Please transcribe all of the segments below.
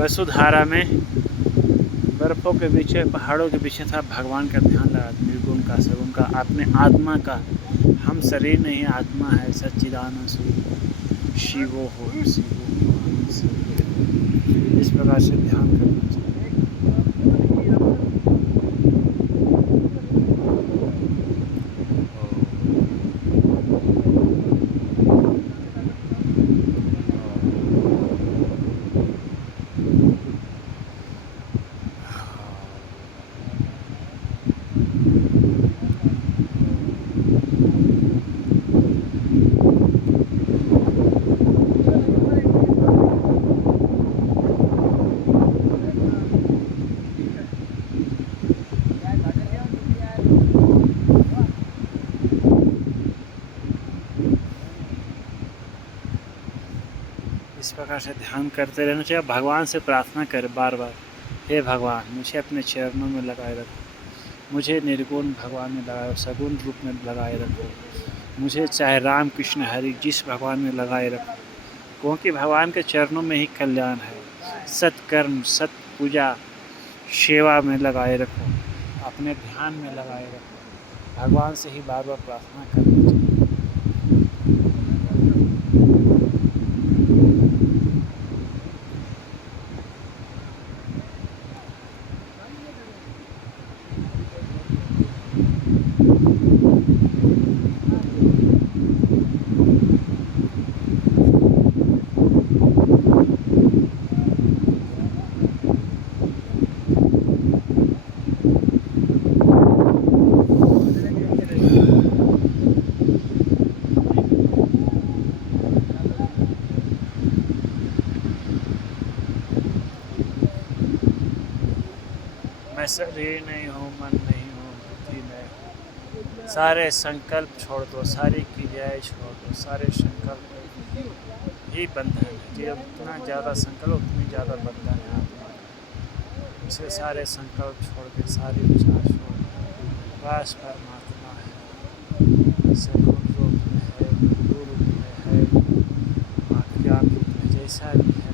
वसुधारा में बर्फ़ों के पीछे, पहाड़ों के पीछे था, भगवान का ध्यान लगा, निर्गुण का सगुण का, अपने आत्मा का। हम शरीर नहीं, आत्मा है, सच्चिदानंद स्वरूप शिवो हो, शिवो हो। इस प्रकार से ध्यान करना चाहिए। इस प्रकार से ध्यान करते रहना चाहिए। भगवान से प्रार्थना करें बार बार, हे भगवान मुझे अपने चरणों में लगाए रखो, मुझे निर्गुण भगवान में लगाए, सगुण रूप में लगाए रखो, मुझे चाहे राम कृष्ण हरि जिस भगवान में लगाए रखो, क्योंकि भगवान के चरणों में ही कल्याण है। सत्कर्म, सत पूजा, सेवा में लगाए रखो, अपने ध्यान में लगाए रखो। भगवान से ही बार बार प्रार्थना करनी चाहिए। मैं शरीर नहीं हूँ, मन नहीं हूँ, बुद्धि नहीं, सारे संकल्प छोड़ दो, सारी क्रियाएं छोड़ दो, सारे संकल्प ही बंधन है। जितना ज़्यादा संकल्प उतनी ज़्यादा बंधन है आत्मा का। इसे सारे संकल्प छोड़ के, सारी विचार छोड़ के बस परमात्मा है, सगुण रूप में है, गुरु रूप में है, ज्ञान रूप में, जैसा भी है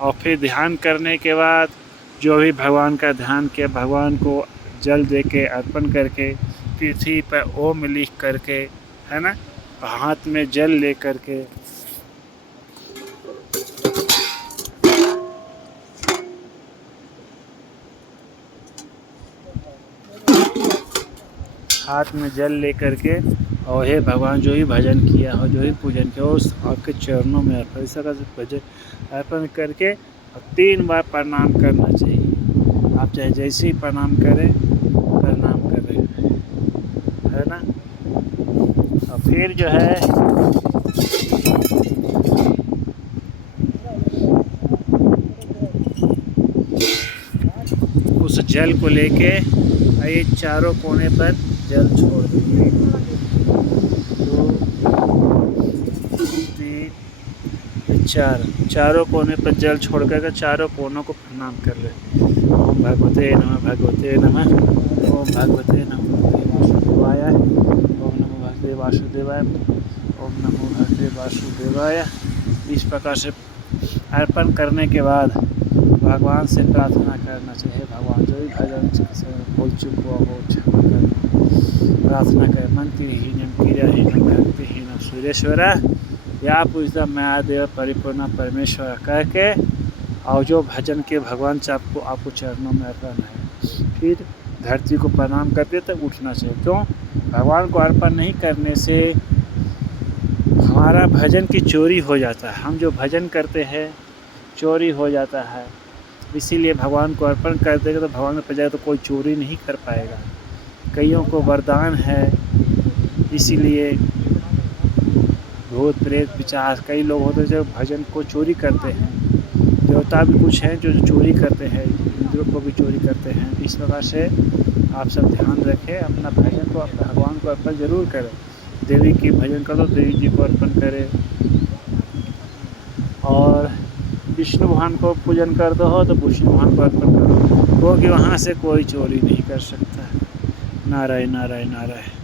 और फिर ध्यान करने के बाद जो भी भगवान का ध्यान किया, भगवान को जल दे के अर्पण करके, पृथ्वी पर ओम लिख करके, है ना, हाथ में जल ले करके, हाथ में जल ले करके, और हे भगवान जो ही भजन किया हो, जो ही पूजन किया हो, उस आपके चरणों में अर्पण, इस तरह से भजन अर्पण करके और 3 बार प्रणाम करना चाहिए। आप चाहे जैसे ही प्रणाम करें, है ना। और फिर जो है उस जल को लेके ये चारों कोने पर जल छोड़ दीजिए। 2 3 4 चारों कोने पर जल छोड़ कर चारों कोनों को प्रणाम कर ले। ओम भगवते नमः, भगवते नमः, ओम भगवते नमः वासुदेवाय, ओम नमो भगवते वासुदेवाय, ओम नमो भगवते वासुदेवाय। इस प्रकार से अर्पण करने के बाद भगवान से प्रार्थना करना चाहिए, भगवान जो भी भजन भूल चुक हुआ हो क्षमा कर, प्रार्थना करें। मंत्रहीनम क्रियाहीनम भक्तिहीनम सुरेश्वर या पूजता मैं देव परिपूर्ण परमेश्वर कह के, और जो भजन के भगवान से आपको चरणों में अर्पण है, फिर धरती को प्रणाम करते तब उठना चाहिए। क्यों? भगवान को अर्पण नहीं करने से हमारा भजन की चोरी हो जाता है। हम जो भजन करते हैं चोरी हो जाता है, इसीलिए भगवान को अर्पण कर देगा तो भगवान के जाएगा तो कोई चोरी नहीं कर पाएगा। कईयों को वरदान है, इसीलिए भूत प्रेत पिशाच कई लोग होते हैं जो भजन को चोरी करते हैं। देवता भी कुछ हैं जो चोरी करते हैं, इंद्रों को भी चोरी करते हैं। इस प्रकार से आप सब ध्यान रखें, अपना भजन को भगवान को अर्पण जरूर करें। देवी की भजन करो, देवी जी को अर्पण करे। और विष्णु भगवान को पूजन करते हो तो विष्णु भगवान को अर्पण करो, क्योंकि वहाँ से कोई चोरी नहीं कर सकता। नारायण नारायण नारायण।